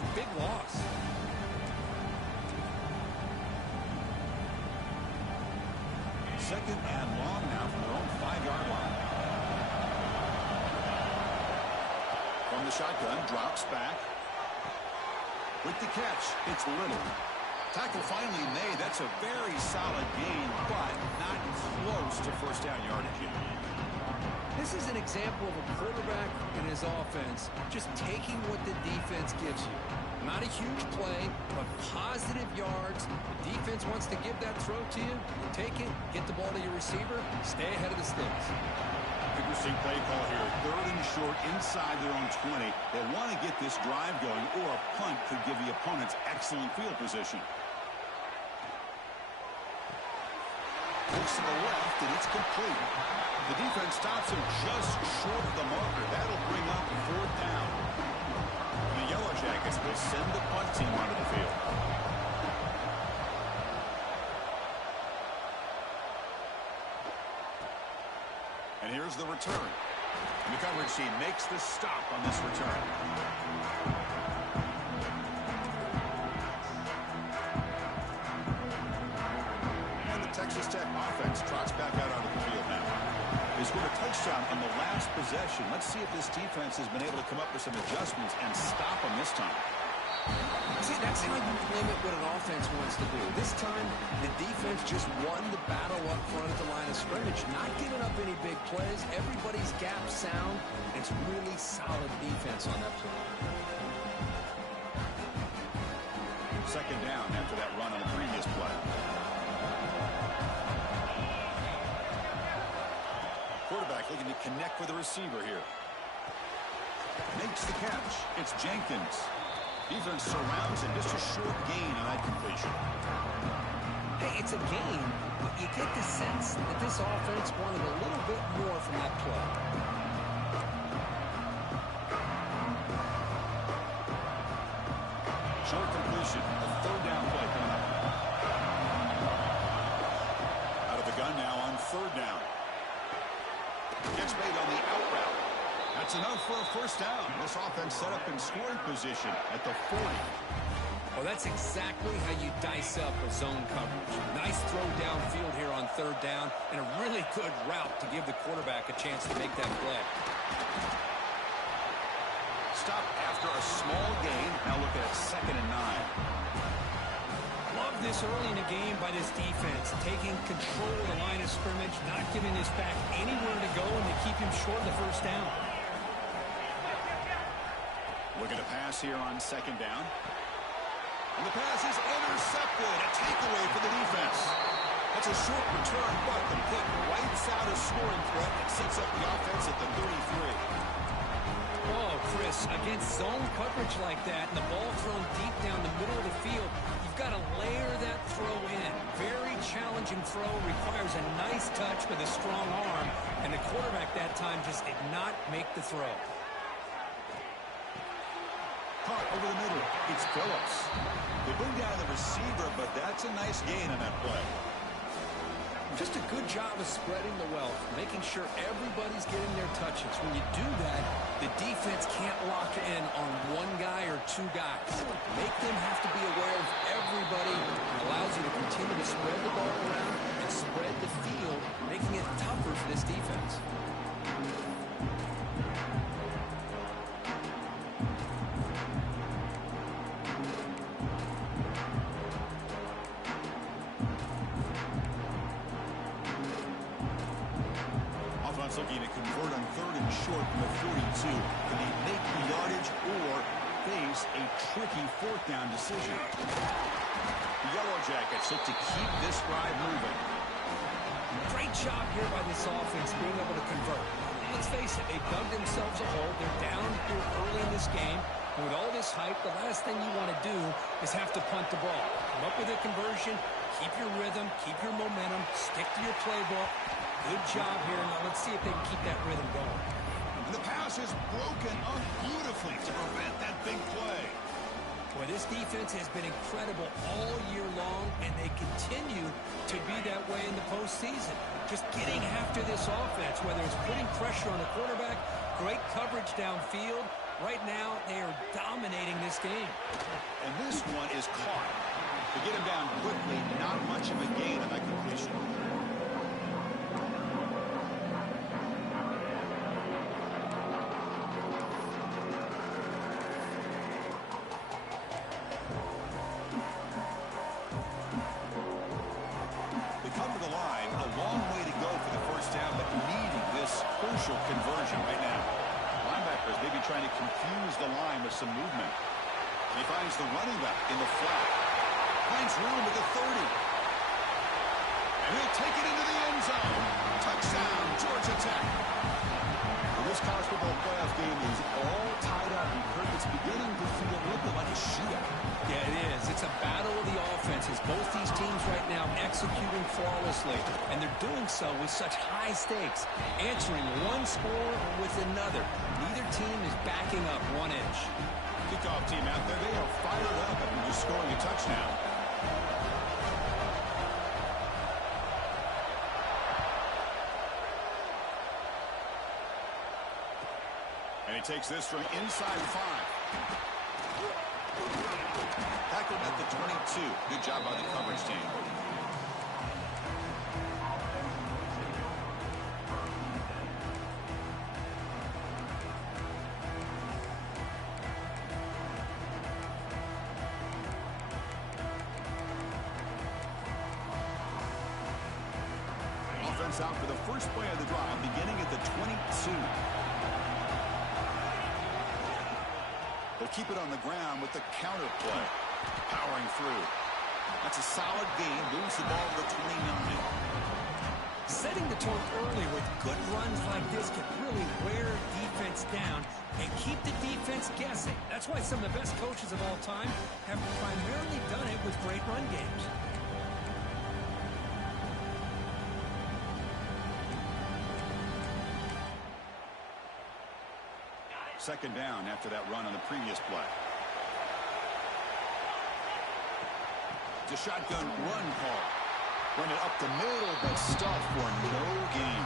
a big loss. Second and long now from their own 5-yard line. From the shotgun, drops back. With the catch, it's Little. Tackle finally made. That's a very solid gain, but not close to first down yardage yet. This is an example of a quarterback and his offense just taking what the defense gives you. Not a huge play, but positive yards. The defense wants to give that throw to you. You take it, get the ball to your receiver, stay ahead of the sticks. Interesting play call here. Third and short inside their own 20. They want to get this drive going, or a punt could give the opponents excellent field position. Looks to the left, and it's complete. The defense stops him just short of the marker. That'll bring up fourth down. The Yellow Jackets will send the punt team onto the field. And here's the return. And the coverage team makes the stop on this return. And the Texas Tech offense trots back out onto the field now. They scored a touchdown on the last possession. Let's see if this defense has been able to come up with some adjustments and stop them this time. See, that's how you limit what an offense wants to do. This time, the defense just won the battle up front at the line of scrimmage, not giving up any big plays. Everybody's gap sound. It's really solid defense on that play. Second down after that run on the previous play. Quarterback looking to connect with the receiver here. Makes the catch. It's Jenkins. Defense surrounds him. Just a short gain on that completion. Hey, it's a gain, but you get the sense that this offense wanted a little bit more from that play. Short completion. A third down play coming up. Out of the gun now on third down. Gets made on the out route. That's enough for a first down. This offense set up in scoring position at the 40. Well, that's exactly how you dice up a zone coverage. Nice throw downfield here on third down, and a really good route to give the quarterback a chance to make that play. Stop after a small gain. Now look at second and 9. Love this early in the game by this defense, taking control of the line of scrimmage, not giving this back anywhere to go, and to keep him short of the first down. Looking to pass here on second down. And the pass is intercepted. A takeaway for the defense. That's a short return, but the pick wipes out a scoring threat and sets up the offense at the 33. Oh, Chris, against zone coverage like that and the ball thrown deep down the middle of the field, you've got to layer that throw in. Very challenging throw, requires a nice touch with a strong arm, and the quarterback that time just did not make the throw. Caught over the middle. It's Phillips. They bring down the receiver, but that's a nice gain on that play. Just a good job of spreading the wealth, making sure everybody's getting their touches. When you do that, the defense can't lock in on one guy or two guys. Make them have to be aware of everybody. It allows you to continue to spread the ball around and spread the field, making it tougher for this defense. Looking to convert on third and short from the 42. Can they make the yardage or face a tricky fourth down decision? The Yellow Jackets look to keep this drive moving. Great job here by this offense being able to convert. Let's face it, they dug themselves a hole. They're down here early in this game. And with all this hype, the last thing you want to do is have to punt the ball. Come up with a conversion, keep your rhythm, keep your momentum, stick to your playbook. Good job here. Now let's see if they can keep that rhythm going. And the pass is broken up beautifully to prevent that big play. Boy, this defense has been incredible all year long, and they continue to be that way in the postseason. Just getting after this offense, whether it's putting pressure on the quarterback, great coverage downfield, Right now, they are dominating this game. And this one is caught. To get him down quickly, not much of a gain on that completion. They come to the line, a long way to go for the first down, but needing this crucial conversion right now. Linebackers maybe trying to confuse the line with some movement. He finds the running back in the flat. Finds room at the 30. And he'll take it into the end zone. Touchdown, Georgia Tech. Well, this college football playoff game is all tied up. It's beginning to feel a little bit like a shootout. Yeah, it is. It's a battle of the offenses. Both these teams right now executing flawlessly, and they're doing so with such high stakes, answering one score with another. Neither team is backing up 1 inch. Kickoff team out there, they are fired up after just scoring a touchdown. And he takes this from inside 5. Tackled at the 22. Good job by the coverage team. Offense out for the first play of the drive, beginning at the 22. They'll keep it on the ground with the counter play. Powering through. That's a solid gain. Moves the ball to the 29. Setting the tone early with good runs like this can really wear defense down and keep the defense guessing. That's why some of the best coaches of all time have primarily done it with great run games. Second down after that run on the previous play. It's a shotgun run call. Run it up the middle, but stuffed for no gain.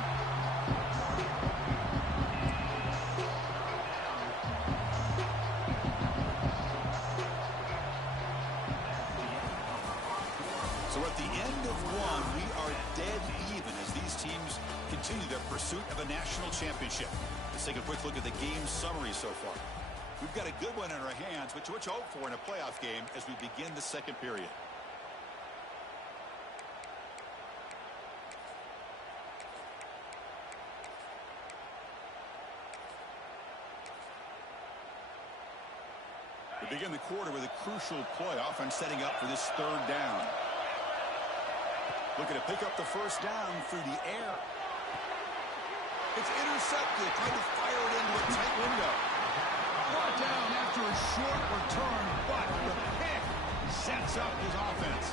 So at the end of one, we are dead even as these teams continue their pursuit of a national championship. Let's take a quick look at the game summary so far. We've got a good one in our hands, which hope for in a playoff game as we begin the second period. We begin the quarter with a crucial play, offense setting up for this third down. Looking to pick up the first down through the air. It's intercepted, trying to fire it into a tight window. Brought down after a short return, but the pick sets up his offense.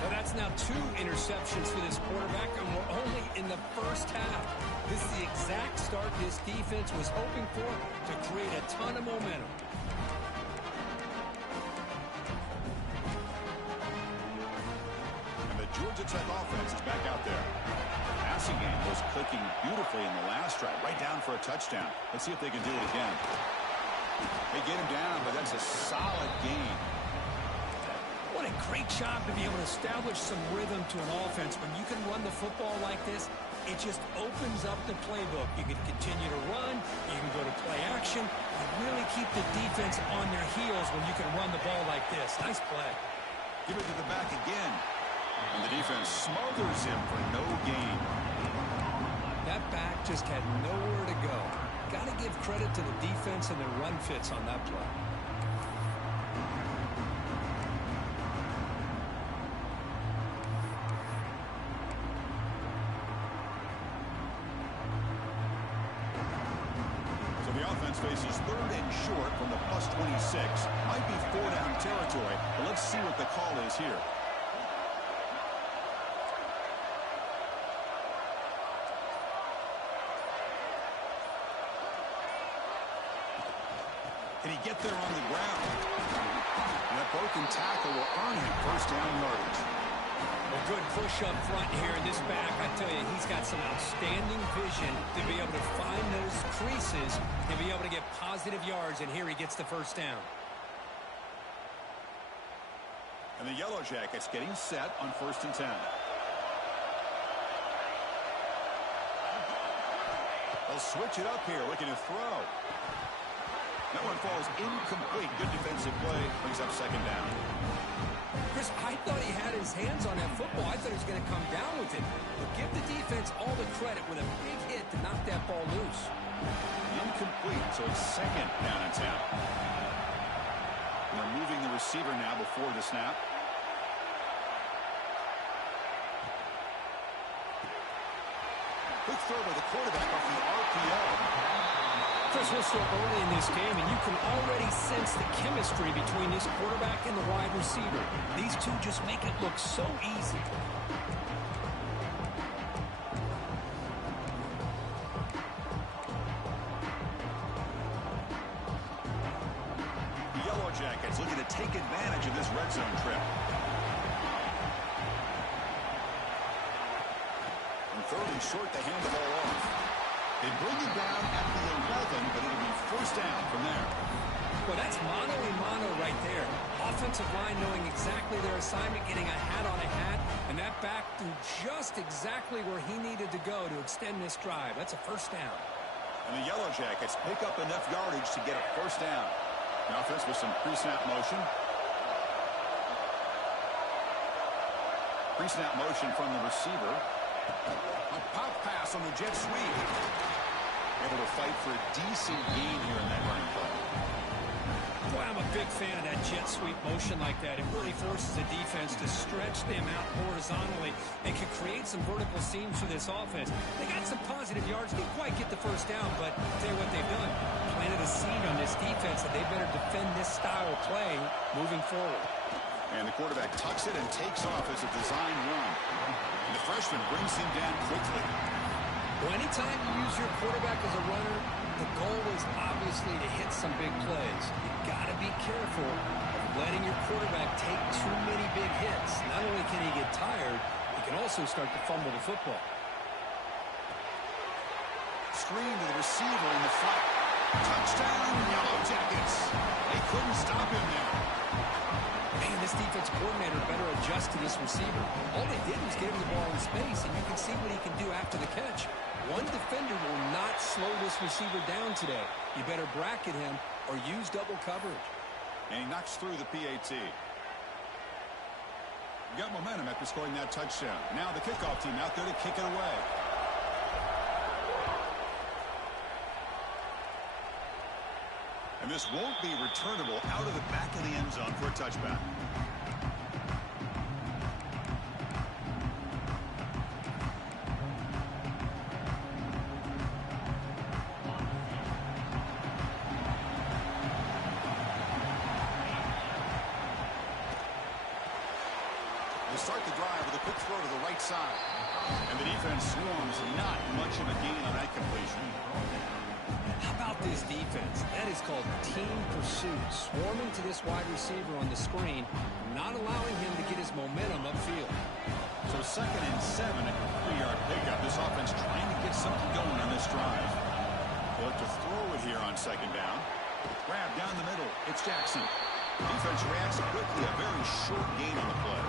Well, that's now 2 interceptions for this quarterback, and we're only in the first half. This is the exact start this defense was hoping for to create a ton of momentum. And the Georgia Tech offense is back out there. Passing game was clicking beautifully in the last drive, right down for a touchdown. Let's see if they can do it again. They get him down, but that's a solid gain. What a great job to be able to establish some rhythm to an offense. When you can run the football like this, it just opens up the playbook. You can continue to run, you can go to play action, and really keep the defense on their heels when you can run the ball like this. Nice play. Give it to the back again. And the defense smothers him for no gain. That back just had nowhere to go. Got to give credit to the defense and their run fits on that play. So the offense faces third and short from the +26. Might be 4-down territory, but let's see what the call is here. Can he get there on the ground? And that broken tackle will earn him first down yardage. Well, A good push up front here in this back. I tell you, he's got some outstanding vision to be able to find those creases and be able to get positive yards, and here he gets the first down. And the Yellow Jackets getting set on 1st and 10. They'll switch it up here, looking to throw. That one falls incomplete. Good defensive play. Brings up 2nd down. Chris, I thought he had his hands on that football. I thought he was going to come down with it. But give the defense all the credit with a big hit to knock that ball loose. Incomplete, so it's 2nd down and 10. They're moving the receiver now before the snap. Quick throw by the quarterback off the RPO. Chris, we're still early in this game, and you can already sense the chemistry between this quarterback and the wide receiver. These two just make it look so easy. The Yellow Jackets looking to take advantage of this red zone trip. And 3rd and short, they hand the ball off. They bring it down at the 11, but it'll be 1st down from there. Well, that's mano-a-mano right there. Offensive line knowing exactly their assignment, getting a hat on a hat, and that back threw just exactly where he needed to go to extend this drive. That's a 1st down. And the Yellow Jackets pick up enough yardage to get a 1st down. The offense with some pre-snap motion. Pre-snap motion from the receiver. A pop pass on the jet sweep. Able to fight for a decent gain here in that running play. Boy, I'm a big fan of that jet sweep motion like that. It really forces the defense to stretch them out horizontally and can create some vertical seams for this offense. They got some positive yards. Didn't quite get the 1st down, but I'll tell you what they've done. Planted a seed on this defense that they better defend this style of play moving forward. And the quarterback tucks it and takes off as a design run. And the freshman brings him down quickly. Well, anytime you use your quarterback as a runner, the goal is obviously to hit some big plays. You've got to be careful of letting your quarterback take too many big hits. Not only can he get tired, he can also start to fumble the football. Screen to the receiver in the flat. Touchdown, Yellow Jackets. They couldn't stop him there. Man, this defense coordinator better adjust to this receiver. All they did was give him the ball in space, and you can see what he can do after the catch. One defender will not slow this receiver down today. You better bracket him or use double coverage. And he knocks through the PAT. Got momentum after scoring that touchdown. Now the kickoff team out there to kick it away. And this won't be returnable out of the back of the end zone for a touchback. They start the drive with a quick throw to the right side. And the defense swarms, not much of a gain on that completion. How about this defense? That is called team pursuit. Swarming to this wide receiver on the screen, not allowing him to get his momentum upfield. So 2nd and 7 at the 3-yard pickup. This offense trying to get something going on this drive. They'll have to throw it here on 2nd down. Grab down the middle. It's Jackson. Defense reacts quickly. A very short gain on the play.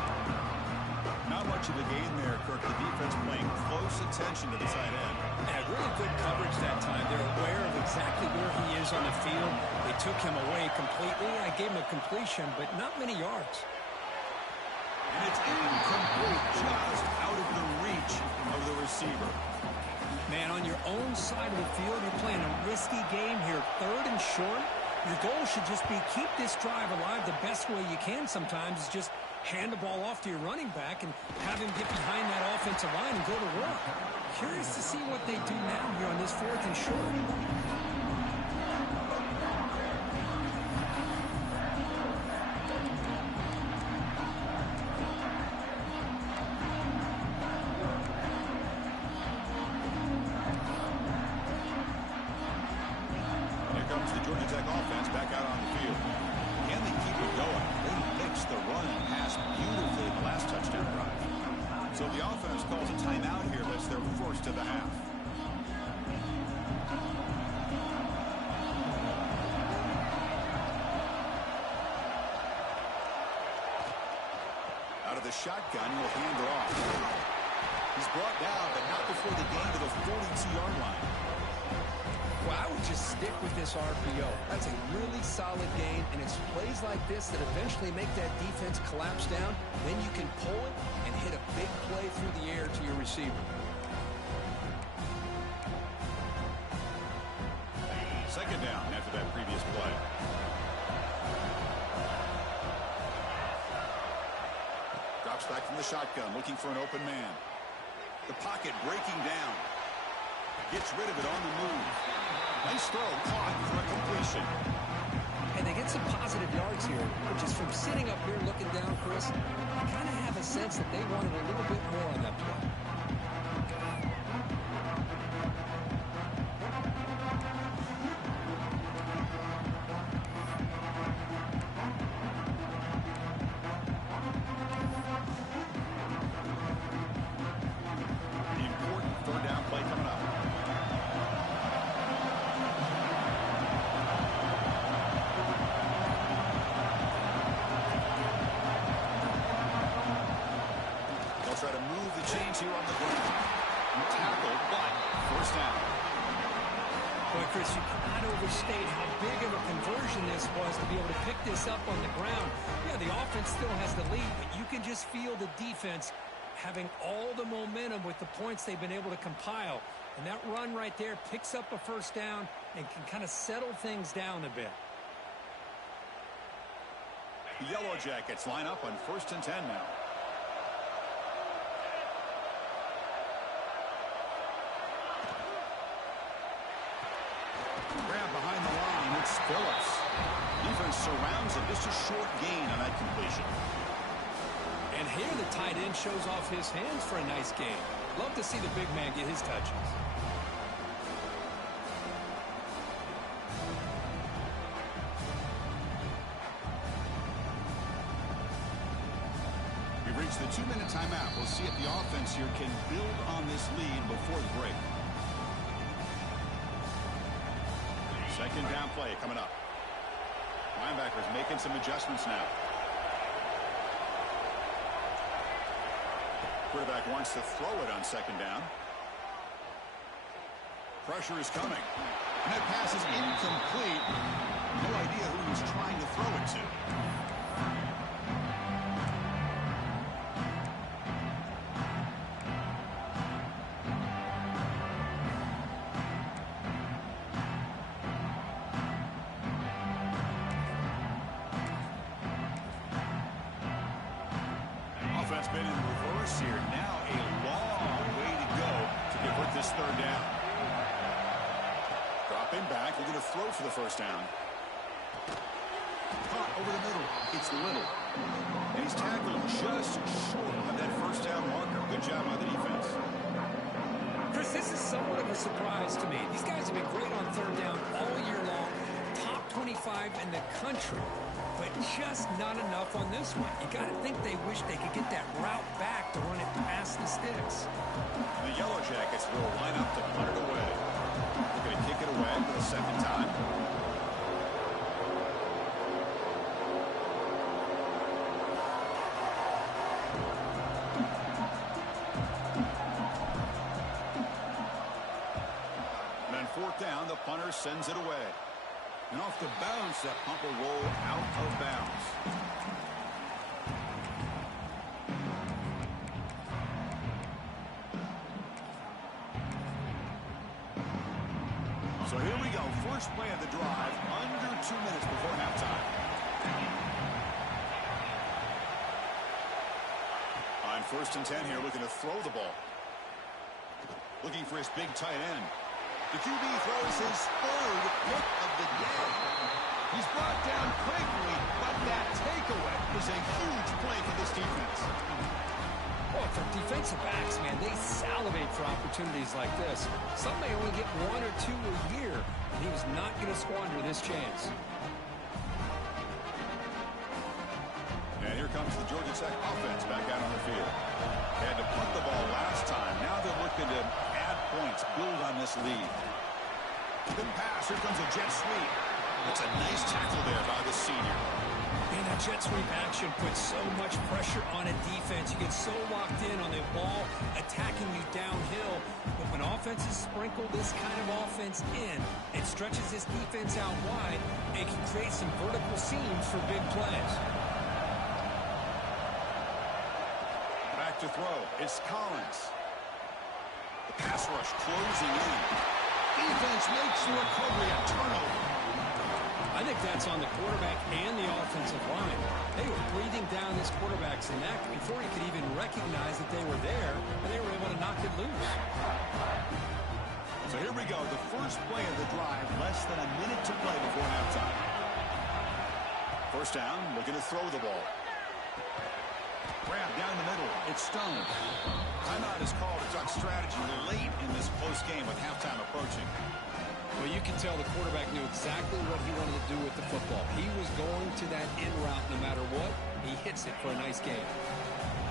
Not much of a gain there, Kirk. The defense paying close attention to the tight end. Had really good coverage that time. They're aware of exactly where he is on the field. They took him away completely. I gave him a completion, but not many yards. And it's incomplete, just out of the reach of the receiver. Man, on your own side of the field, you're playing a risky game here. 3rd and short. Your goal should just be keep this drive alive the best way you can sometimes is just hand the ball off to your running back and have him get behind that offensive line and go to work. Curious to see what they do now here on this 4th and short. Here comes the Georgia Tech offense back out on the field. Can they keep it going? They mixed the run and pass beautifully in the last touchdown drive. So the offense calls a timeout here. That's their first of the half. Out of the shotgun, he'll hand it off. He's brought down, but not before the gain to the 42-yard line. Well, I would just stick with this RPO. That's a really solid gain, and it's plays like this that eventually make that defense collapse down. Then you can pull it and hit a big play through the air to your receiver. Second down after that previous play. Drops back from the shotgun, looking for an open man. The pocket breaking down. Gets rid of it on the move. Nice throw, caught for a completion. And they get some positive yards here, which is from sitting up here looking down, Chris. I kind of have a sense that they wanted a little bit more on that play. The important third down play coming up. Try to move the chains here on the ground. Tackle, but first down. Boy, Chris, you cannot overstate how big of a conversion this was to be able to pick this up on the ground. Yeah, the offense still has the lead, but you can just feel the defense having all the momentum with the points they've been able to compile. And that run right there picks up a first down and can kind of settle things down a bit. The Yellow Jackets line up on 1st and 10 now. Grab behind the line. It's Phillips. Defense surrounds it. Just a short gain on that completion. And here the tight end shows off his hands for a nice game. Love to see the big man get his touches. We've reached the 2-minute timeout. We'll see if the offense here can build on this lead before the break. Second down play coming up. Linebackers making some adjustments now. Quarterback wants to throw it on second down. Pressure is coming. And that pass is incomplete. No idea who he was trying to throw it to. Offense been in reverse here. Now a long way to go to convert this third down. Dropping back, looking to throw for the first down. Caught over the middle. It's Little. And he's tackled just short of that first down marker. Good job by the defense. Chris, this is somewhat of a surprise to me. These guys have been great on third down all year long. Top 25 in the country. But just not enough on this one. You got to think they wish they could get that route back to run it past the sticks. The Yellow Jackets will line up to punt it away. They're going to kick it away for the second time. And then fourth down, the punter sends it away. And off the bounce, that punt will roll out of bounds. So here we go. First play of the drive, under 2 minutes before halftime. On 1st and 10 here, looking to throw the ball. Looking for his big tight end. The QB throws his third pick of the day. He's brought down quickly, but that takeaway is a huge play for this defense. Well, for defensive backs, man, they salivate for opportunities like this. Some may only get 1 or 2 a year, and he was not going to squander this chance. And here comes the Georgia Tech offense back out on the field. Had to punt the ball last time. Now they're looking to add points, build on this lead. Good pass. Here comes a jet sweep. That's a nice tackle there by the senior. And that jet sweep action puts so much pressure on a defense. You get so locked in on the ball attacking you downhill. But when offenses sprinkle this kind of offense in, it stretches this defense out wide. It can create some vertical seams for big plays. To throw. It's Collins. The pass rush closing in. Defense makes the recovery, a turnover. I think that's on the quarterback and the offensive line. They were breathing down this quarterback's neck before he could even recognize that they were there, and they were able to knock it loose. So here we go. The first play of the drive, less than a minute to play before halftime. First down, looking to throw the ball. Grab down the middle. It's Stone. Timeout is called to talk strategy late in this close game with halftime approaching. Well, you can tell the quarterback knew exactly what he wanted to do with the football. He was going to that in route no matter what. He hits it for a nice game.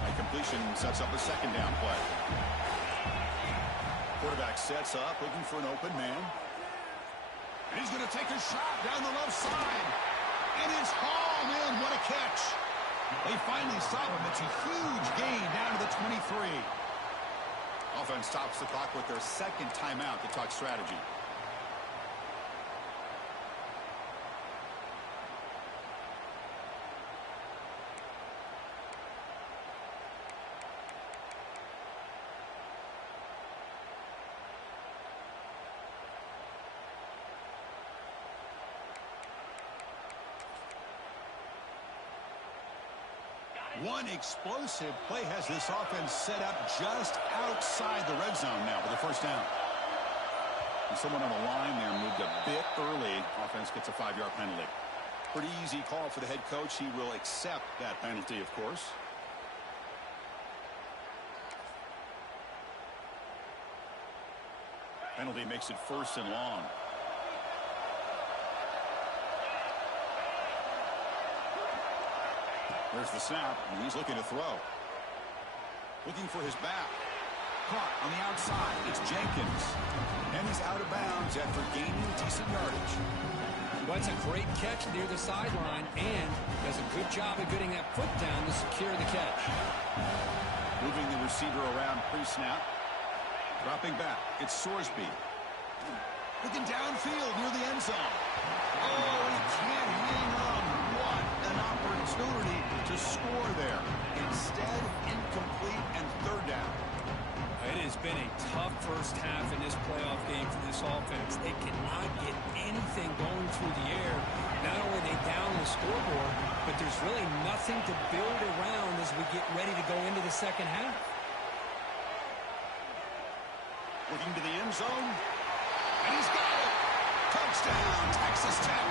A completion sets up a second down play. Quarterback sets up, looking for an open man. And he's going to take a shot down the left side. And it's hauled in. What a catch. They finally stop him. It's a huge gain down to the 23. Offense stops the clock with their second timeout to talk strategy. One explosive play has this offense set up just outside the red zone now with a first down. And someone on the line there moved a bit early. Offense gets a 5-yard penalty. Pretty easy call for the head coach. He will accept that penalty, of course. Penalty makes it first and long. There's the snap, and he's looking to throw. Looking for his back. Caught on the outside. It's Jenkins. And he's out of bounds after gaining decent yardage. Well, it's a great catch near the sideline, and does a good job of getting that foot down to secure the catch. Moving the receiver around pre-snap. Dropping back. It's Sorsby. Looking downfield near the end zone. Oh, he can't hang on. What an opportunity to score there. Instead, incomplete and third down. It has been a tough first half in this playoff game for this offense. They cannot get anything going through the air. Not only are they down the scoreboard, but there's really nothing to build around as we get ready to go into the second half. Looking to the end zone. And he's got it. Touchdown, Texas Tech.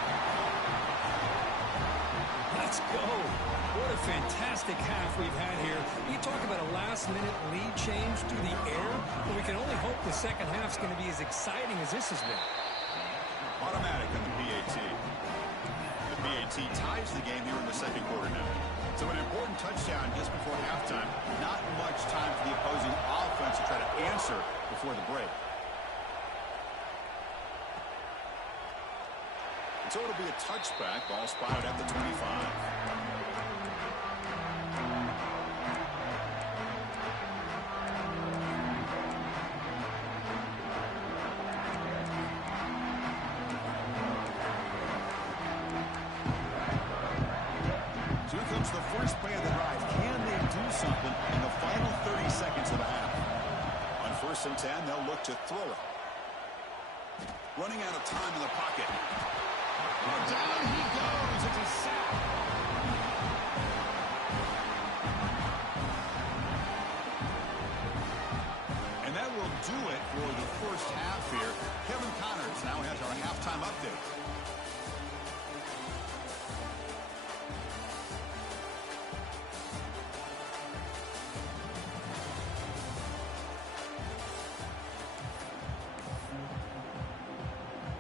Let's go. What a fantastic half we've had here. You talk about a last-minute lead change through the air, but we can only hope the second half's going to be as exciting as this has been. Automatic on the PAT. The PAT ties the game here in the second quarter now. So an important touchdown just before halftime. Not much time for the opposing offense to try to answer before the break. So it'll be a touchback. Ball spotted at the 25. So here comes the first play of the drive. Can they do something in the final 30 seconds of the half? On 1st and 10, they'll look to throw it. Running out of time in the pocket. Down he goes. It's a sack. And that will do it for the first half here. Kevin Connors now has our halftime update.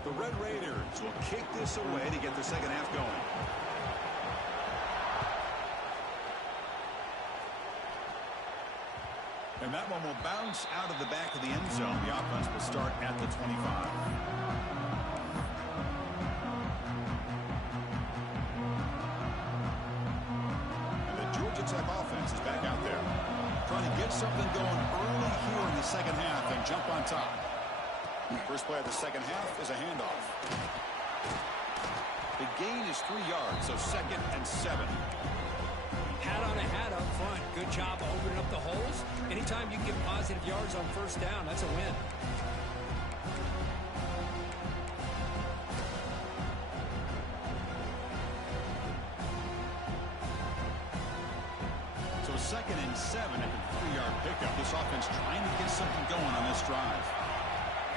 The Red Raiders will kick this away to get the second half going. And that one will bounce out of the back of the end zone. The offense will start at the 25. Georgia Tech offense is back out there, trying to get something going early here in the second half and jump on top. First play of the second half is a handoff. The gain is 3 yards, so 2nd and 7. Hat on a hat up front. Good job opening up the holes. Anytime you can get positive yards on first down, that's a win. So 2nd and 7 at the 3-yard pickup. This offense trying to get something going on this drive.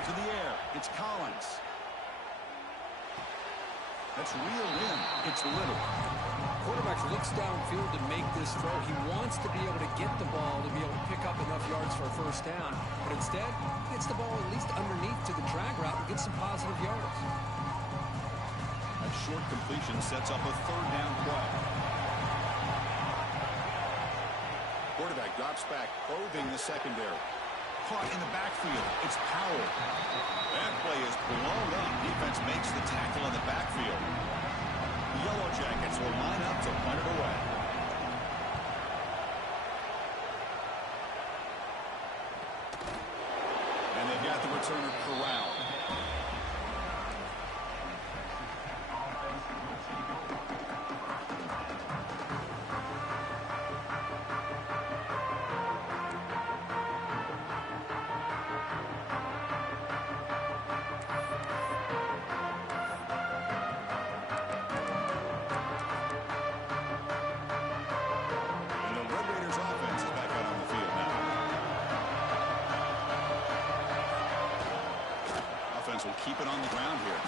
To the air, it's Collins. That's reeled in. It's little. Quarterback looks downfield to make this throw. He wants to be able to get the ball to be able to pick up enough yards for a first down. But instead, gets the ball at least underneath to the drag route and gets some positive yards. A short completion sets up a 3rd down play. Quarterback drops back, probing the secondary. Caught in the backfield. It's Powell. That play is blown up. Defense makes the tackle in the backfield. The Yellow Jackets will line up to punt it away. And they've got the returner corralled. Will keep it on the ground here.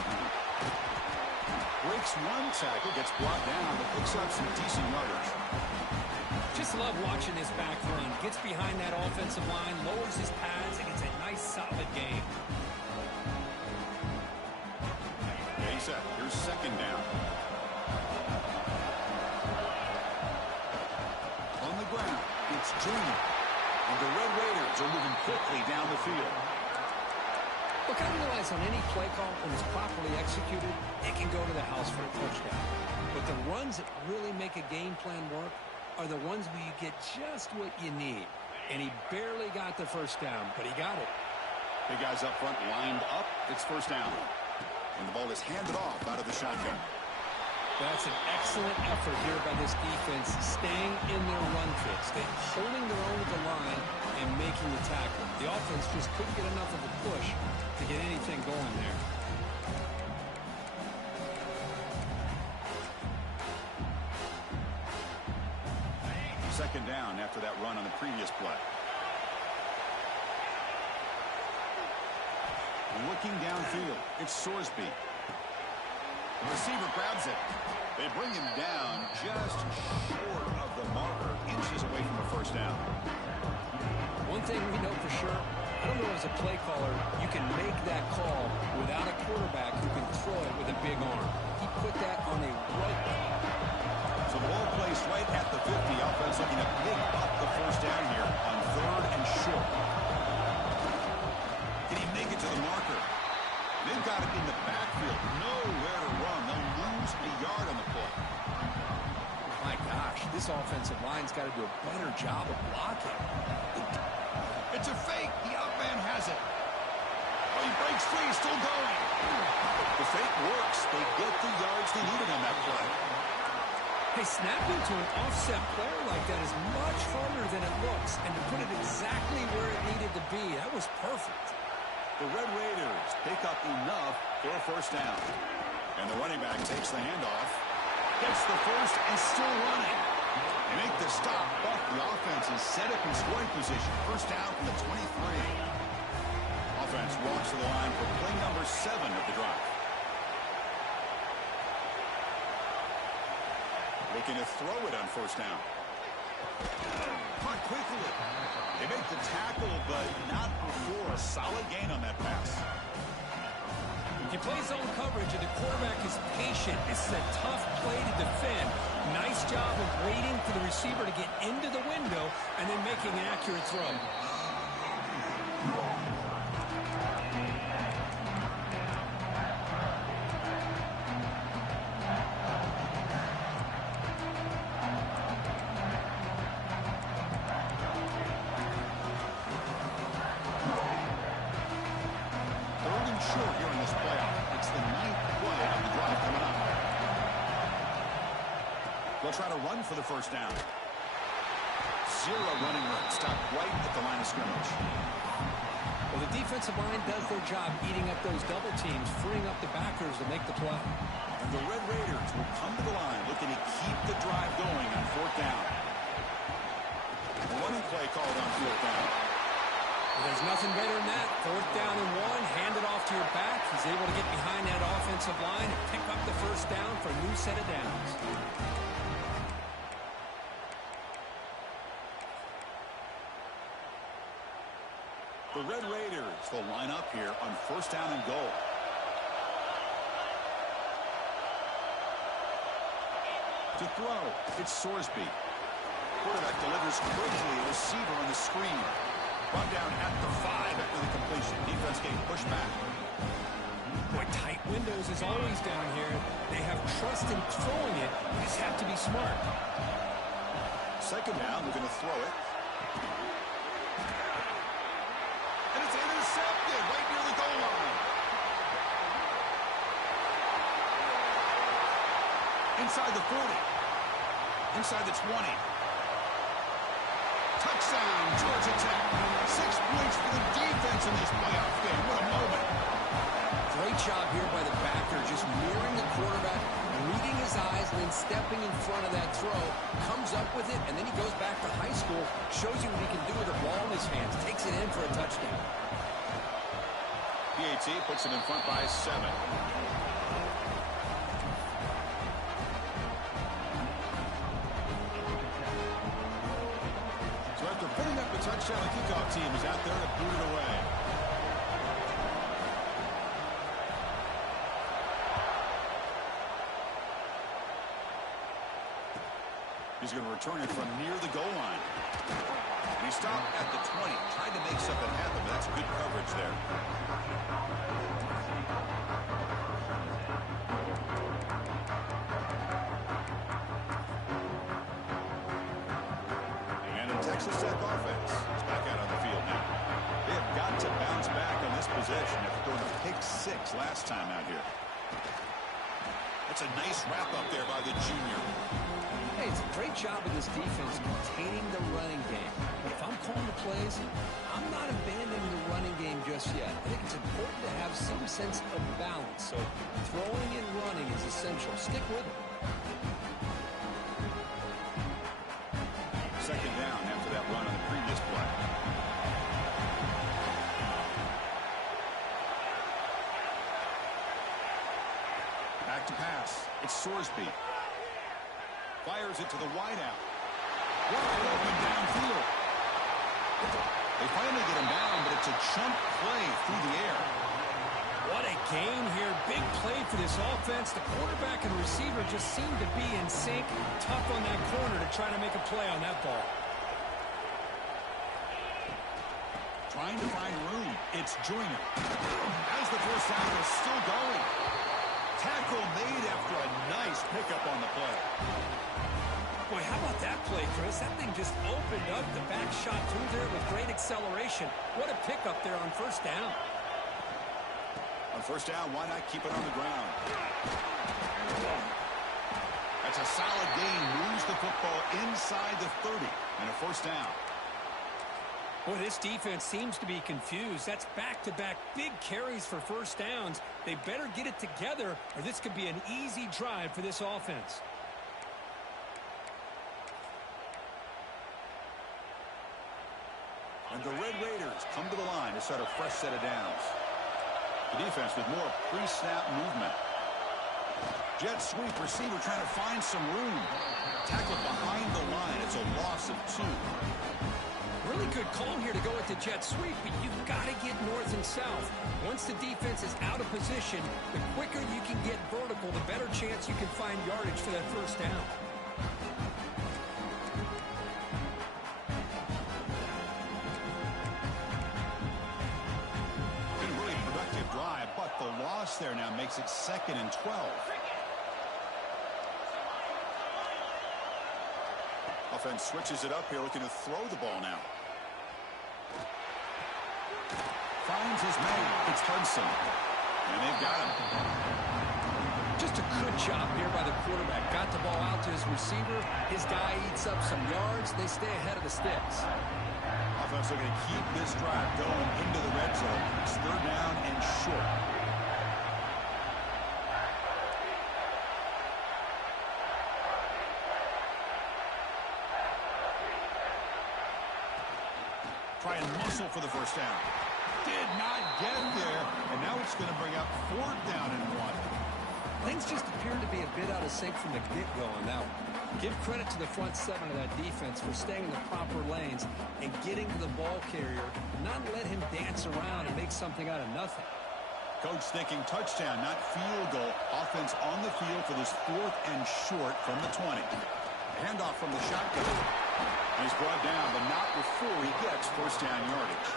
Breaks one tackle, gets brought down, but picks up some decent yardage. Just love watching this back run. Gets behind that offensive line, lowers his pads, and it's a nice, solid game. Okay, set. Here's 2nd down. On the ground, it's Junior. And the Red Raiders are moving quickly down the field. Look, I realize on any play call, when it's properly executed, it can go to the house for a touchdown. But the runs that really make a game plan work are the ones where you get just what you need. And he barely got the first down, but he got it. Big guys up front lined up. It's first down. And the ball is handed off out of the shotgun. That's an excellent effort here by this defense, staying in their run fit, holding their own with the line and making the tackle. The offense just couldn't get enough of a push to get anything going there. Second down after that run on the previous play. Looking downfield, it's Sorsby. The receiver grabs it. They bring him down just short of the marker, inches away from the first down. One thing we know for sure, I don't know as a play caller, you can make that call without a quarterback who can throw it with a big arm. He put that on a right. So the ball placed right at the 50. Offense looking to pick up the first down here on 3rd and short. Can he make it to the marker? They've got it in the backfield. Nowhere to run. They'll lose a yard on the play. My gosh, this offensive line's got to do a better job of blocking. It's a fake. The out man has it. Oh, he breaks free. He's still going. The fake works. They get the yards they needed on that play. Hey, snapping to an offset player like that is much harder than it looks. And to put it exactly where it needed to be, that was perfect. The Red Raiders pick up enough for a first down. And the running back takes the handoff. Gets the first and still running. They make the stop, but the offense is set up in scoring position. First down from the 23. Offense walks to the line for play number 7 of the drive. Looking to throw it on first down. Caught quickly. They make the tackle, but not before a solid gain on that pass. You play zone coverage and the quarterback is patient. This is a tough play to defend. Nice job of waiting for the receiver to get into the window and then making an accurate throw. Short here in this playoff. It's the 9th play of the drive coming up. They'll try to run for the first down. Zero running room. Stop right at the line of scrimmage. Well, the defensive line does their job eating up those double teams, freeing up the backers to make the play. And the Red Raiders will come to the line looking to keep the drive going on 4th down. A running play called on 4th down. Well, there's nothing better than that. 4th down and 1, hand it off to your back. He's able to get behind that offensive line and pick up the first down for a new set of downs. The Red Raiders will line up here on 1st down and goal. To throw, it's Sorsby. Quarterback delivers quickly. A receiver on the screen. Run down at the 5 after the completion. Defense getting pushed back. Boy, tight windows as always down here. They have trust in throwing it. You just have to be smart. 2nd down, we're going to throw it. And it's intercepted right near the goal line. Inside the 40. Inside the 20. Touchdown, Georgia Tech. 6 points for the defense in this playoff game. What a moment. Great job here by the backer, just mirroring the quarterback, reading his eyes, and then stepping in front of that throw. Comes up with it, and then he goes back to high school, shows you what he can do with the ball in his hands, takes it in for a touchdown. PAT puts it in front by 7. After putting up the touchdown, the kickoff team is out there to boot it away. He's going to return it from near the goal line. And he stopped at the 20, tried to make something happen, but that's good coverage there. Texas Tech offense is back out on the field now. They have got to bounce back on this possession after throwing a pick 6 last time out here. That's a nice wrap up there by the junior. Hey, it's a great job of this defense containing the running game. But if I'm calling the plays, I'm not abandoning the running game just yet. I think it's important to have some sense of balance. So throwing and running is essential. Stick with it. 2nd down after that run on the previous play. Back to pass. It's Sorsby. Fires it to the wideout. Wide open downfield. They finally get him down, but it's a chunk play through the air. What a game here. Big play for this offense. The quarterback and receiver just seem to be in sync. Tough on that corner to try to make a play on that ball. Trying to find room. It's Joyner. As the first down is still going. Tackle made after a nice pickup on the play. Boy, how about that play, Chris? That thing just opened up. The back shot through there with great acceleration. What a pickup there on 1st down. On 1st down, why not keep it on the ground? That's a solid gain. Moves the football inside the 30 and a 1st down. Boy, this defense seems to be confused. That's back-to-back big carries for 1st downs. They better get it together, or this could be an easy drive for this offense. And the Red Raiders come to the line to start a fresh set of downs. The defense with more pre-snap movement. Jet sweep, receiver trying to find some room. Tackled behind the line. It's That's a loss of 2. Really good call here to go with the jet sweep, but you've got to get north and south. Once the defense is out of position, the quicker you can get vertical, the better chance you can find yardage for that first down. Been a really productive drive, but the loss there now makes it 2nd and 12. Offense switches it up here, looking to throw the ball now. Finds his man. It's Hudson. And they've got him. Just a good job here by the quarterback. Got the ball out to his receiver. His guy eats up some yards. They stay ahead of the sticks. Offense looking to keep this drive going into the red zone. It's 3rd down and short. Try and muscle for the first down. Did not get there, and now it's going to bring up 4th down and 1. Things just appear to be a bit out of sync from the get-go on that one. Give credit to the front 7 of that defense for staying in the proper lanes and getting to the ball carrier, not let him dance around and make something out of nothing. Coach thinking touchdown, not field goal. Offense on the field for this 4th and short from the 20. Handoff from the shotgun. He's brought down, but not before he gets first down yardage.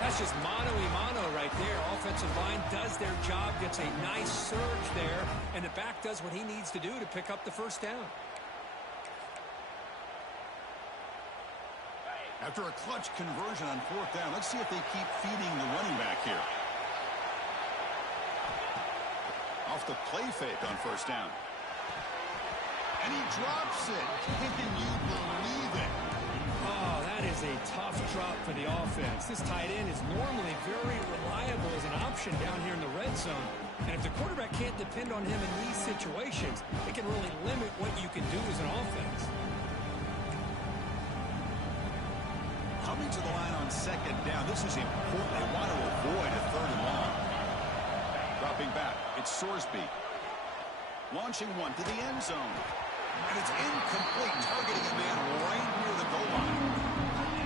That's just mano-a-mano right there. Offensive line does their job, gets a nice surge there, and the back does what he needs to do to pick up the first down. After a clutch conversion on 4th down, let's see if they keep feeding the running back here. Off the play fake on first down. And he drops it. Can you believe it? Oh, that is a tough drop for the offense. This tight end is normally very reliable as an option down here in the red zone. And if the quarterback can't depend on him in these situations, it can really limit what you can do as an offense. Coming to the line on 2nd down. This is important. They want to avoid a 3rd and long. Dropping back. It's Sorsby. Launching one to the end zone. And it's incomplete, targeting a man right near the goal line.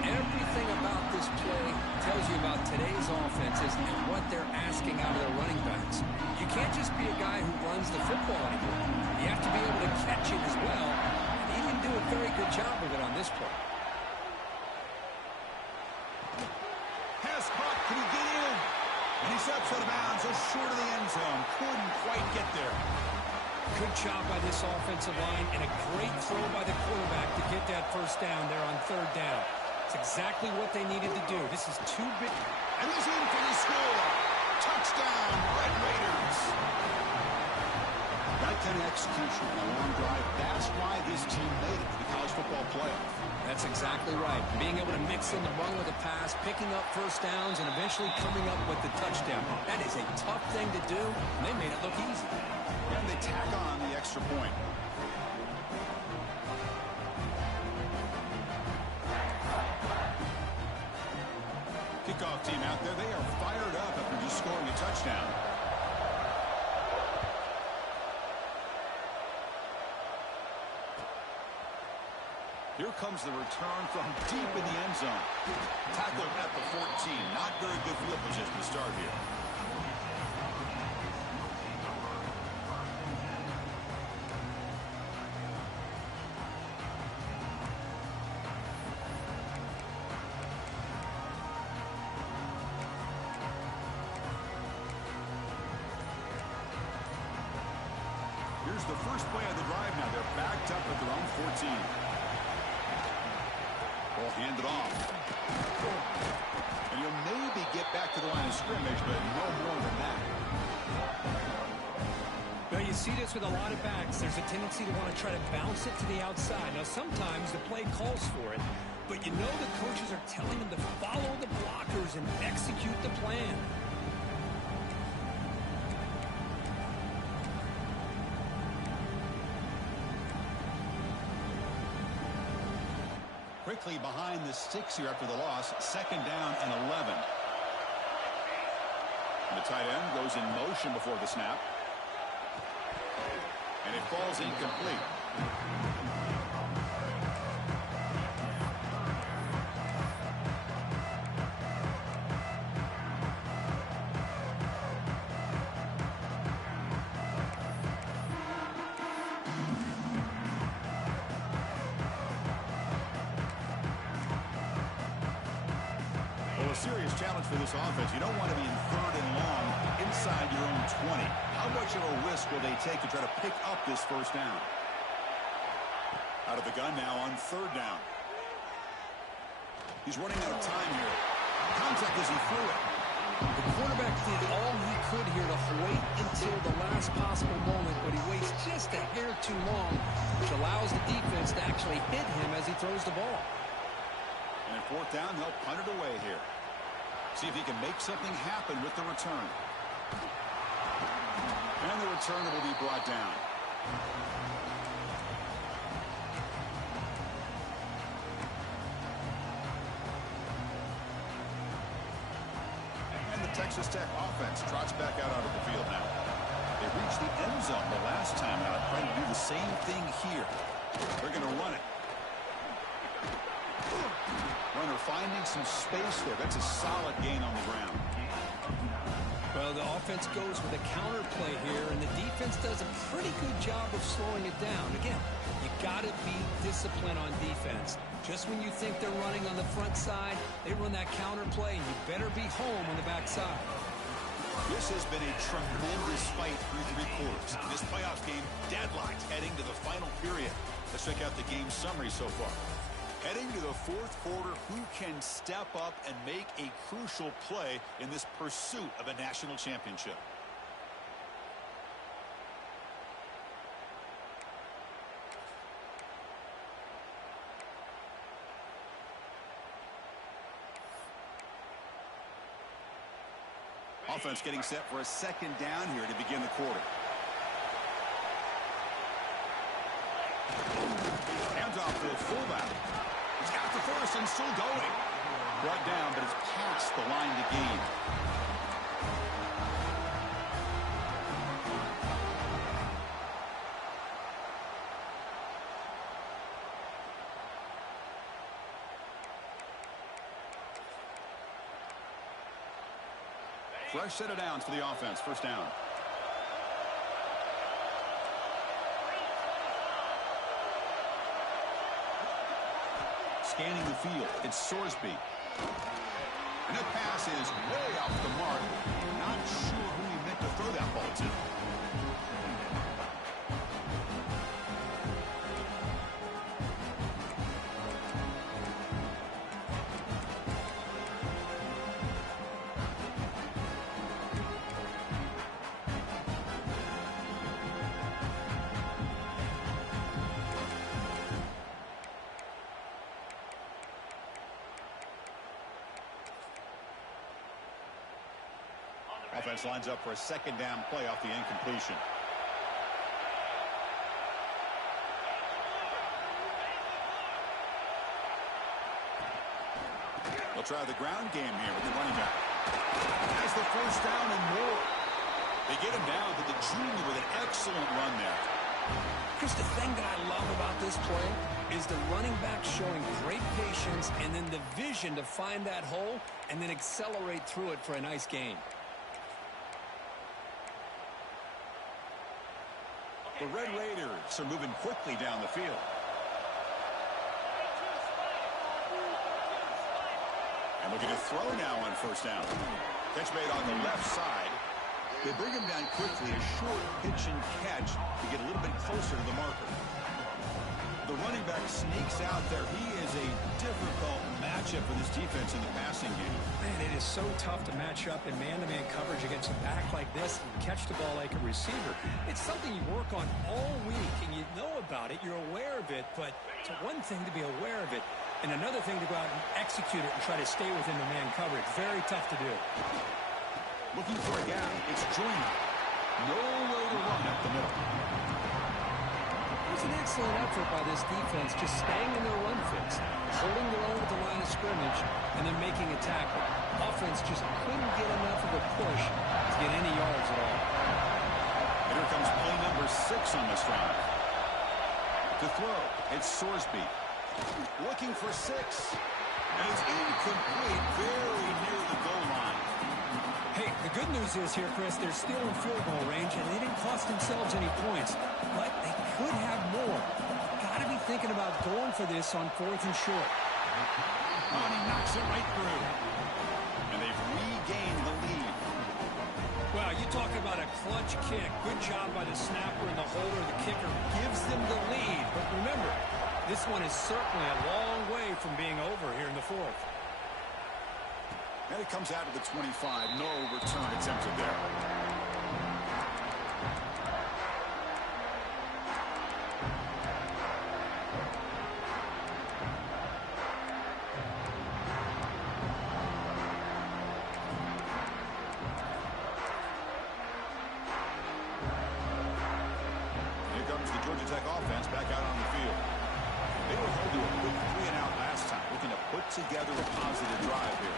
Everything about this play tells you about today's offenses and what they're asking out of their running backs. You can't just be a guy who runs the football anymore. You have to be able to catch it as well. And he didn't do a very good job of it on this play. Pass caught. Can he get in? And he steps out of bounds, so short of the end zone. Couldn't quite get there. Good job by this offensive line and a great throw by the quarterback to get that first down there on 3rd down. It's exactly what they needed to do. This is too big. And he's in for the score. Touchdown, Red Raiders. That kind of execution on a long drive, that's why this team made it to the college football playoff. That's exactly right. Being able to mix in the run with the pass, picking up first downs, and eventually coming up with the touchdown. That is a tough thing to do, and they made it look easy. And they tack on the extra point. Kickoff team out there. They are fired up after just scoring a touchdown. Here comes the return from deep in the end zone. Tackled at the 14. Not very good field position to start here. Here's the first play of the drive now. They're backed up at their own 14. Ball handed off. And you'll maybe get back to the line of scrimmage, but no more than that. Well, you see this with a lot of backs. There's a tendency to want to try to bounce it to the outside. Now, sometimes the play calls for it, but you know the coaches are telling them to follow the blockers and execute the plan. Quickly behind the sticks here after the loss. 2nd down and 11. And the tight end goes in motion before the snap. And it falls incomplete. serious challenge for this offense. You don't want to be in 3rd and long inside your own 20. How much of a risk will they take to try to pick up this first down? Out of the gun now on 3rd down. He's running out of time here. Contact as he threw it. The quarterback did all he could here to wait until the last possible moment, but he waits just a hair too long, which allows the defense to actually hit him as he throws the ball. And at 4th down, they'll punt it away here. See if he can make something happen with the return. And the returner will be brought down. And the Texas Tech offense trots back out onto the field now. They reached the end zone the last time out, trying to do the same thing here. They're going to run it. Runner finding some space there. That's a solid gain on the ground. Well, the offense goes with a counter play here, and the defense does a pretty good job of slowing it down. Again, you got to be disciplined on defense. Just when you think they're running on the front side, they run that counter play, and you better be home on the back side. This has been a tremendous fight through 3 quarters. This playoff game deadlocked heading to the final period. Let's check out the game summary so far. Heading to the 4th quarter, who can step up and make a crucial play in this pursuit of a national championship? Offense getting set for a 2nd down here to begin the quarter. Hands off to the fullback. He's got the first and still going. Brought down, but it's past the line to gain. Fresh set of downs for the offense. 1st down. Scanning the field, it's Sorsby. And that pass is way off the mark. Not sure who he meant to throw that ball to. Offense lines up for a 2nd down play off the incompletion. They'll try the ground game here with the running back. Has the 1st down and more. They get him down to the junior with an excellent run there. Here's the thing that I love about this play is the running back showing great patience and then the vision to find that hole and then accelerate through it for a nice gain. The Red Raiders are moving quickly down the field. And looking to throw now on 1st down. Catch made on the left side. They bring him down quickly, a short pitch and catch to get a little bit closer to the marker. The running back sneaks out there. He is a difficult matchup for this defense in the passing game. Man, it is so tough to match up in man-to-man coverage against a back like this and catch the ball like a receiver. It's something you work on all week, and you know about it. You're aware of it, but it's one thing to be aware of it, and another thing to go out and execute it and try to stay within the man coverage. Very tough to do. Looking for a gap. It's Joyner. No way to run up the middle. It was an excellent effort by this defense, just staying in their run fits, holding their own at the line of scrimmage, and then making a tackle. Offense just couldn't get enough of a push to get any yards at all. And here comes play number 6 on this drive. To throw, it's Sorsby. Looking for 6. And it's incomplete, very near the goal line. Hey, the good news is here, Chris, they're still in field goal range, and they didn't cost themselves any points. But they could have more. Got to be thinking about going for this on 4th and short. Oh, and he knocks it right through. gain the lead. Well, you talk about a clutch kick. Good job by the snapper and the holder. The kicker gives them the lead. But remember, this one is certainly a long way from being over here in the fourth. And it comes out to the 25. No return attempted there. Georgia Tech offense back out on the field. They were held to a quick 3-and-out last time, looking to put together a positive drive here.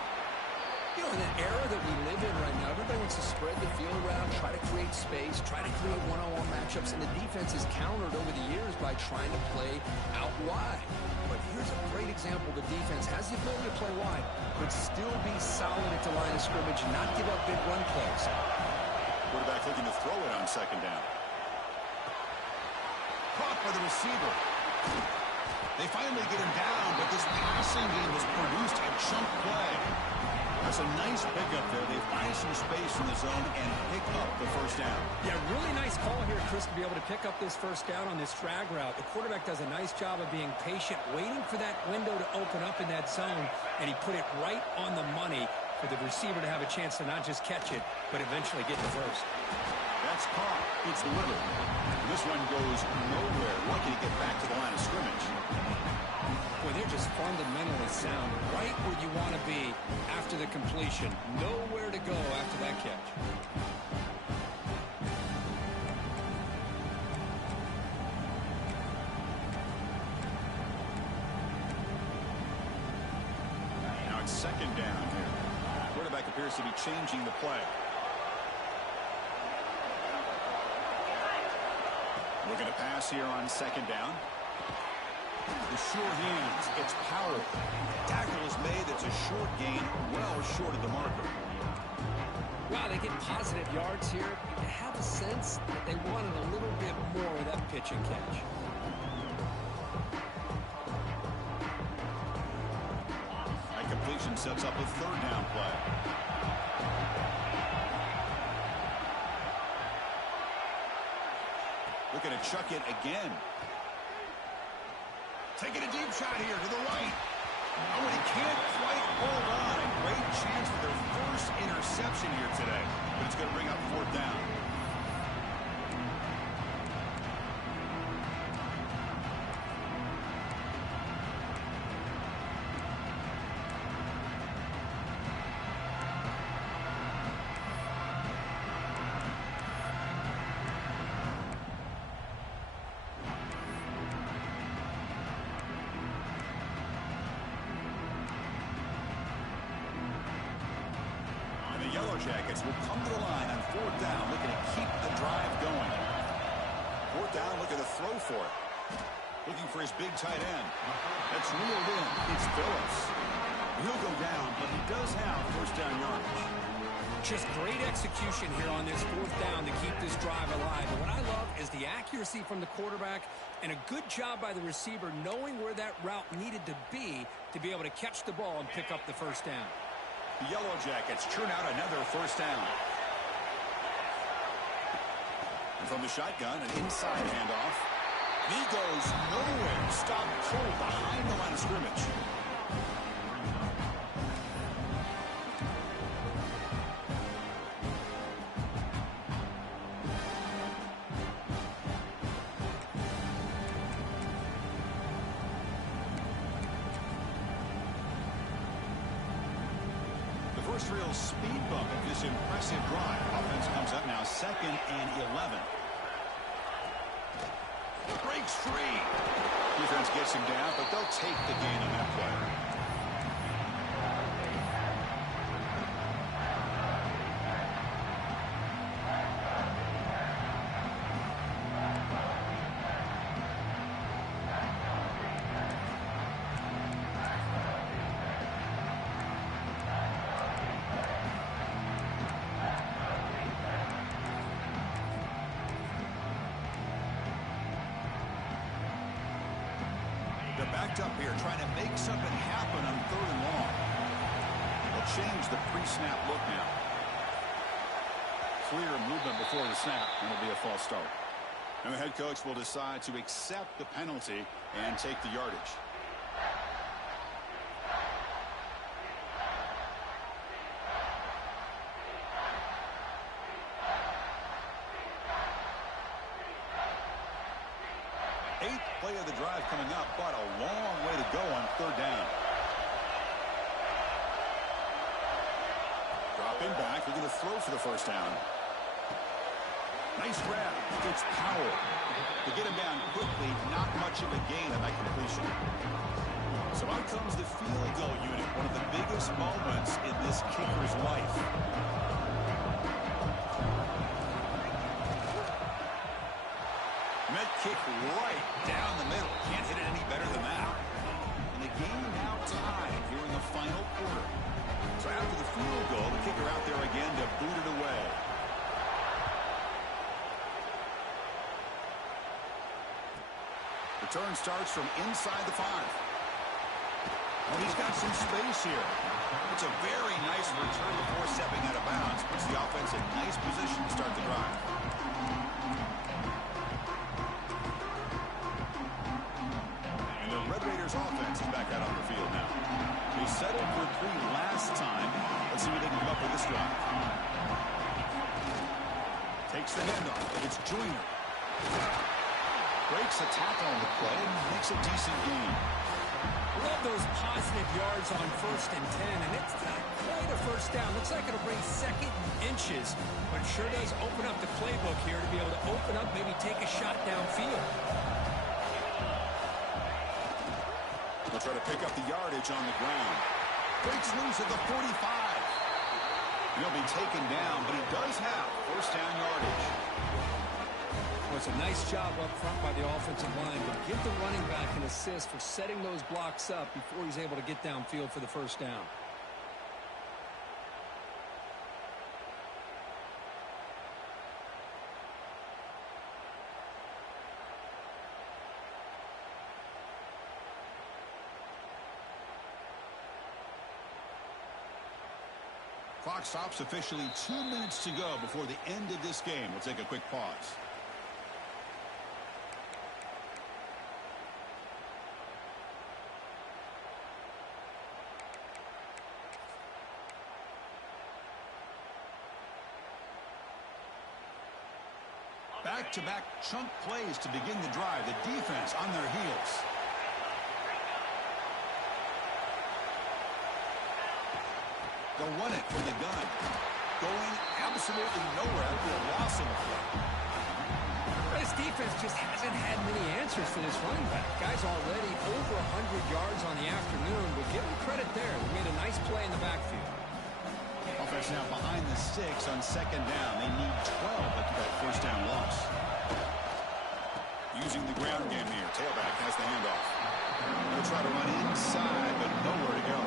You know, in the era that we live in right now, everybody wants to spread the field around, try to create space, try to create one-on-one matchups, and the defense is countered over the years by trying to play out wide. But here's a great example. The defense has the ability to play wide, but still be solid at the line of scrimmage, not give up big run plays. Quarterback looking to throw it on second down. Caught by the receiver. They finally get him down, but this passing game has produced a chunk play. That's a nice pickup there. They find some space in the zone and pick up the first down. Yeah, really nice call here, Chris, to be able to pick up this first down on this drag route. The quarterback does a nice job of being patient, waiting for that window to open up in that zone, and he put it right on the money for the receiver to have a chance to not just catch it, but eventually get the first. That's caught. It's Little. This one goes nowhere. Lucky to get back to the line of scrimmage. Boy, they're just fundamentally sound. Right where you want to be after the completion. Nowhere to go after that catch. Now it's second down here. Quarterback appears to be changing the play. Looking to pass here on second down. The short hands. It's Powell. Tackle is made. It's a short gain, well short of the marker. Wow, they get positive yards here. You have a sense that they wanted a little bit more of that pitch and catch. That completion sets up a third down play. Looking to chuck it again. Taking a deep shot here to the right. Oh, and he can't quite hold on. A great chance for their first interception here today. But it's going to bring up fourth down. Yellow Jackets will come to the line on fourth down, looking to keep the drive going. Fourth down, looking to throw for it. Looking for his big tight end. That's reeled in. It's Phillips. He'll go down, but he does have first down yardage. Just great execution here on this fourth down to keep this drive alive. And what I love is the accuracy from the quarterback and a good job by the receiver knowing where that route needed to be able to catch the ball and pick up the first down. The Yellow Jackets churn out another first down. And from the shotgun, an inside handoff. And he goes nowhere. Stopped cold behind the line of scrimmage. First real speed bump of this impressive drive. Offense comes up now 2nd and 11. Breaks free. Defense gets him down, but they'll take the gain on that play. They're backed up here trying to make something happen on 3rd and long. They'll change the pre-snap look now. Clear movement before the snap, and it'll be a false start. And the head coach will decide to accept the penalty and take the yardage. Eighth play of the drive coming up, but a long way to go on third down. Dropping back, they're going to throw for the first down. Nice grab. It's Powell. To get him down quickly, not much of a gain on that completion. So out comes the field goal unit, one of the biggest moments in this kicker's life. And that kick right down the middle. Can't hit it any better than that. And the game now tied here in the final quarter. So after the field goal, the kicker out there again to boot it away. Return starts from inside the 5. Oh, he's got some space here. It's a very nice return before stepping out of bounds. Puts the offense in nice position to start the drive. And the Red Raiders offense is back out on the field now. They settled for 3 last time. Let's see what they can come up with this drive. Takes the handoff. It's Joyner. Breaks a tackle on the play and makes a decent gain. Love those positive yards on 1st and 10, and it's not quite a first down. Looks like it'll bring 2nd and inches, but it sure does open up the playbook here to be able to open up, maybe take a shot downfield. They'll try to pick up the yardage on the ground. Breaks loose at the 45. He'll be taken down, but he does have first down yardage. Well, it's a nice job up front by the offensive line, but give the running back an assist for setting those blocks up before he's able to get downfield for the first down. Clock stops officially 2 minutes to go before the end of this game. We'll take a quick pause. Back-to-back chunk plays to begin the drive. The defense on their heels. They'll run it from the gun. Going absolutely nowhere after a loss in the play. This defense just hasn't had many answers for this running back. Guy's already over 100 yards on the afternoon, but give him credit there. They made a nice play in the backfield. Offense now behind the 6 on 2nd down. They need 12 after that first down loss. Using the ground game here. Tailback has the handoff. They'll try to run inside, but nowhere to go.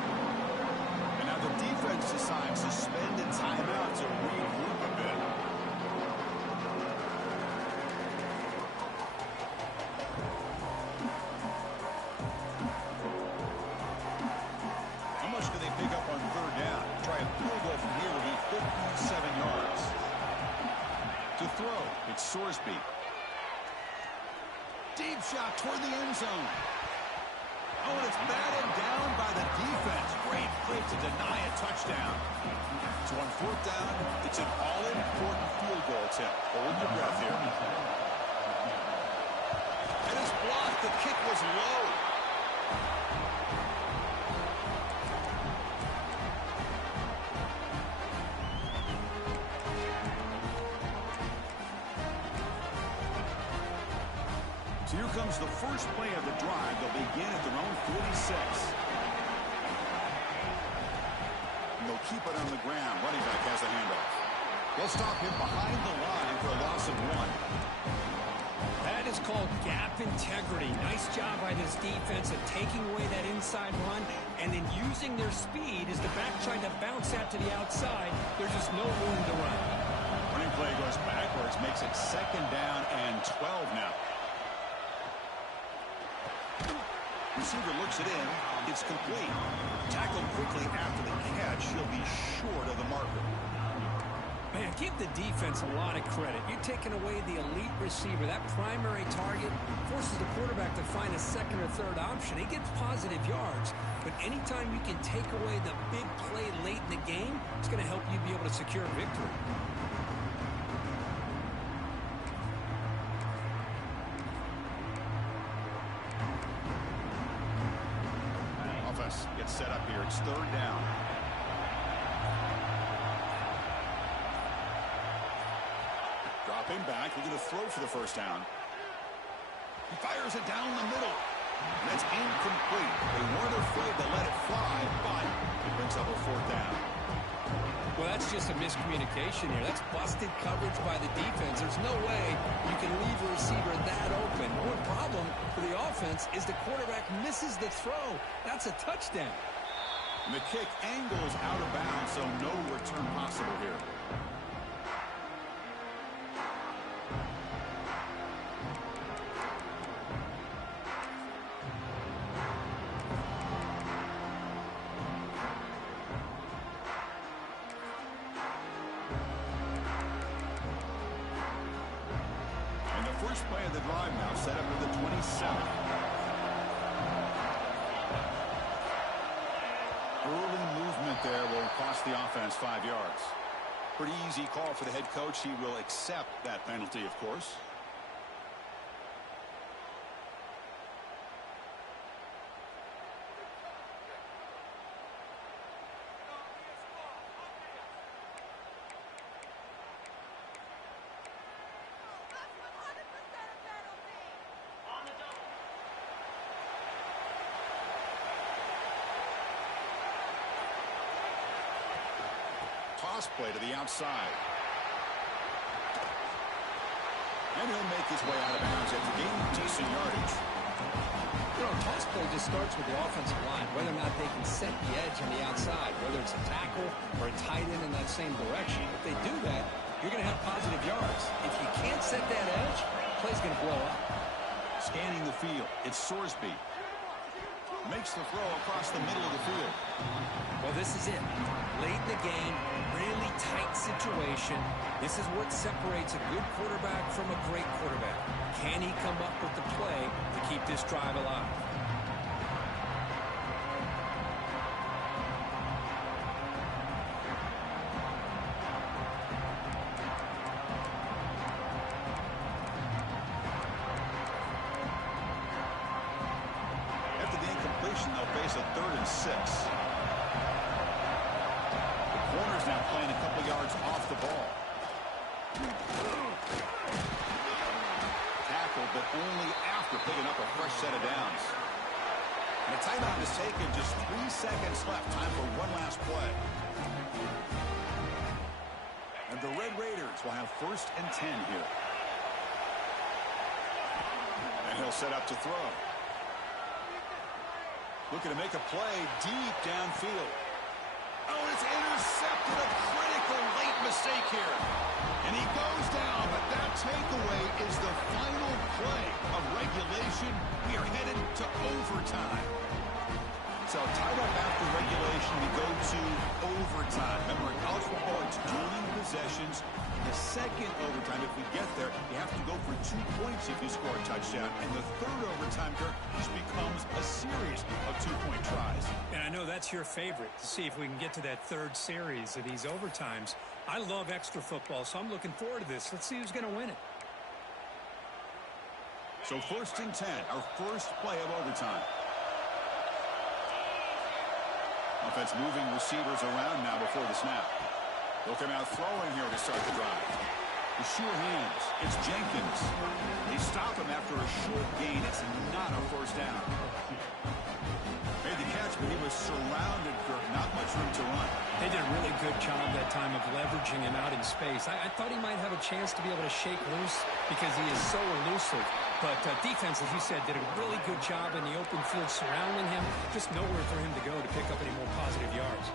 And now the defense decides to spend a timeout to regroup a bit. How much do they pick up on 3rd down? Try a field goal from here will be 57 yards. To throw, it's Sorsby. Deep shot toward the end zone. Oh, and it's batted down by the defense. Great play to deny a touchdown. So on 4th down, it's an all-important field goal attempt. Hold your breath here. And it's blocked. The kick was low. So here comes the first play of the drive. They'll begin at their own 46. And they'll keep it on the ground. Running back has the handoff. They'll stop him behind the line for a loss of 1. That is called gap integrity. Nice job by this defense of taking away that inside run and then using their speed as the back tried to bounce out to the outside. There's just no room to run. Running play goes backwards, makes it 2nd down and 12 now. Receiver looks it in. It's complete. Tackled quickly after the catch. He'll be short of the marker. Man, give the defense a lot of credit. You're taking away the elite receiver. That primary target forces the quarterback to find a second or third option. He gets positive yards. But anytime you can take away the big play late in the game, it's going to help you be able to secure victory. Offense gets set up here. It's third down. Dropping back, looking to throw for the first down. He fires it down the middle. And that's incomplete. They weren't afraid to let it fly, but it brings up a fourth down. Well, that's just a miscommunication here. That's busted coverage by the defense. There's no way you can leave a receiver that open. One problem for the offense is the quarterback misses the throw. That's a touchdown. And the kick angles out of bounds, so no return possible here. First play of the drive now, set up at the 27. Early movement there will cost the offense 5 yards. Pretty easy call for the head coach. He will accept that penalty, of course. Toss play to the outside. And he'll make his way out of bounds after gaining decent yardage. You know, toss play just starts with the offensive line, whether or not they can set the edge on the outside, whether it's a tackle or a tight end in that same direction. If they do that, you're going to have positive yards. If you can't set that edge, play's going to blow up. Scanning the field, it's Sorsby. Makes the throw across the middle of the field. Well, this is it. Late in the game, really tight situation. This is what separates a good quarterback from a great quarterback. Can he come up with the play to keep this drive alive? After the incompletion, they'll face a 3rd and 6. Corner's now playing a couple yards off the ball. Tackled, but only after picking up a fresh set of downs. And a timeout is taken, just 3 seconds left. Time for one last play. And the Red Raiders will have 1st and 10 here. And he'll set up to throw. Looking to make a play deep downfield. Oh, it's intercepted. A critical late mistake here. And he goes down, but that takeaway is the final play of regulation. We are headed to overtime. So tied up after regulation, we go to overtime. Remember, in college football, it's dueling possessions. The second overtime, if we get there, you have to go for 2 points if you score a touchdown. And the third overtime, Kirk, just becomes a series of 2-point tries. And I know that's your favorite, to see if we can get to that third series of these overtimes. I love extra football, so I'm looking forward to this. Let's see who's going to win it. So 1st and 10, our first play of overtime. Offense moving receivers around now before the snap. They'll come out throwing here to start the drive. The sure hands. It's Jenkins. They stop him after a short gain. It's not a first down. Made the catch, but he was surrounded for not much room to run. They did a really good job that time of leveraging him out in space. I thought he might have a chance to be able to shake loose because he is so elusive. But defense, as you said, did a really good job in the open field surrounding him. Just nowhere for him to go to pick up any more positive yards.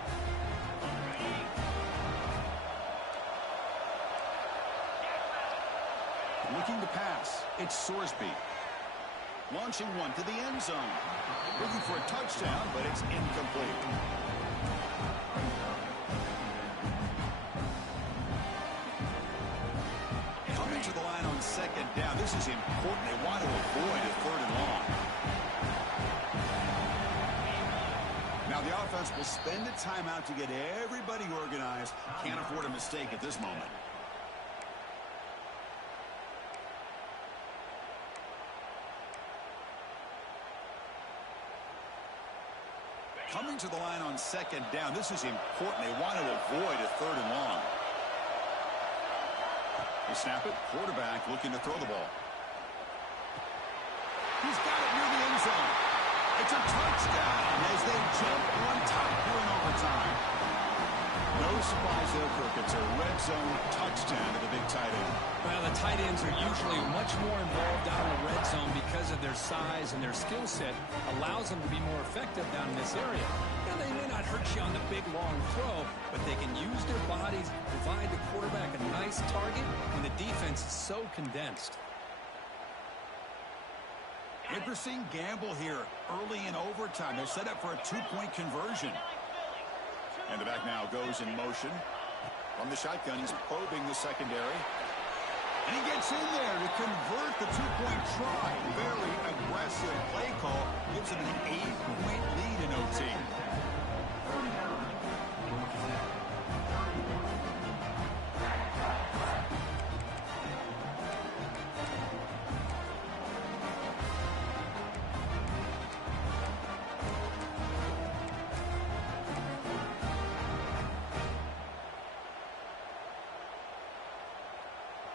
Looking to pass. It's Sorsby. Launching one to the end zone. Looking for a touchdown, but it's incomplete. Coming to the line on second down. This is important. They want to avoid a third and long. Now the offense will spend a timeout to get everybody organized. Can't afford a mistake at this moment. Coming to the line on second down. This is important. They want to avoid a third and long. They snap it. Quarterback looking to throw the ball. He's got it near the end zone. It's a touchdown as they jump on top here in overtime. No surprise there, Kirk. It's a red zone touchdown to the big tight end. Well, the tight ends are usually much more involved down in the red zone because of their size and their skill set allows them to be more effective down in this area. Now, they may not hurt you on the big, long throw, but they can use their bodies, provide the quarterback a nice target when the defense is so condensed. Interesting gamble here early in overtime. They're set up for a two-point conversion. And the back now goes in motion. From the shotgun, he's probing the secondary. And he gets in there to convert the two-point try. Very aggressive play call. Gives it an 8-point lead in OT.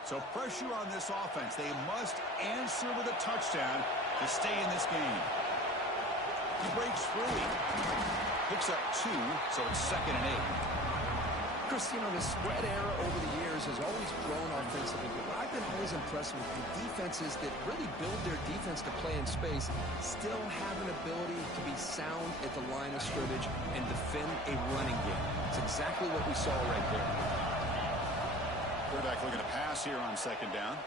So pressure on this offense. They must answer with a touchdown to stay in this game. He breaks free. Picks up 2, so it's 2nd and 8. Chris, you know, the spread era over the years has always grown offensively. But I've been always impressed with the defenses that really build their defense to play in space, still have an ability to be sound at the line of scrimmage and defend a running game. It's exactly what we saw right there. Quarterback looking to pass here on second down.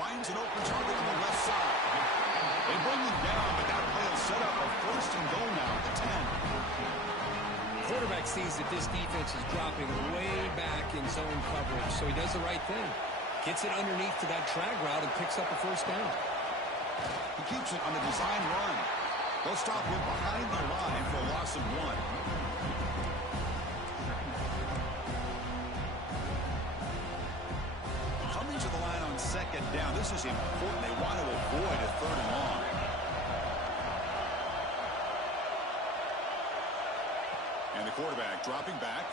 Finds an open target on the left side. They bring him down, but that play will set up a 1st and goal now at the 10. Quarterback sees that this defense is dropping way back in zone coverage, so he does the right thing. Gets it underneath to that drag route and picks up a 1st down. He keeps it on the design run. They'll stop him behind the line for a loss of 1. To the line on second down. This is important. They want to avoid a 3rd and long. And the quarterback dropping back.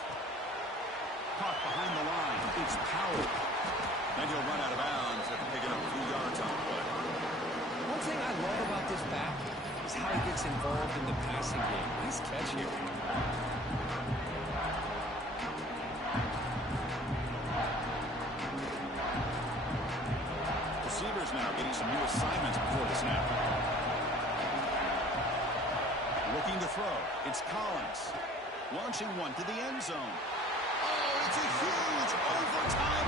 Caught behind the line. It's Powell. Then he'll run out of bounds after picking up a few yards on the play. One thing I love about this back is how he gets involved in the passing game. Nice catch here. Receivers now getting some new assignments before the snap. Looking to throw. It's Collins. Launching one to the end zone. Oh, it's a huge overtime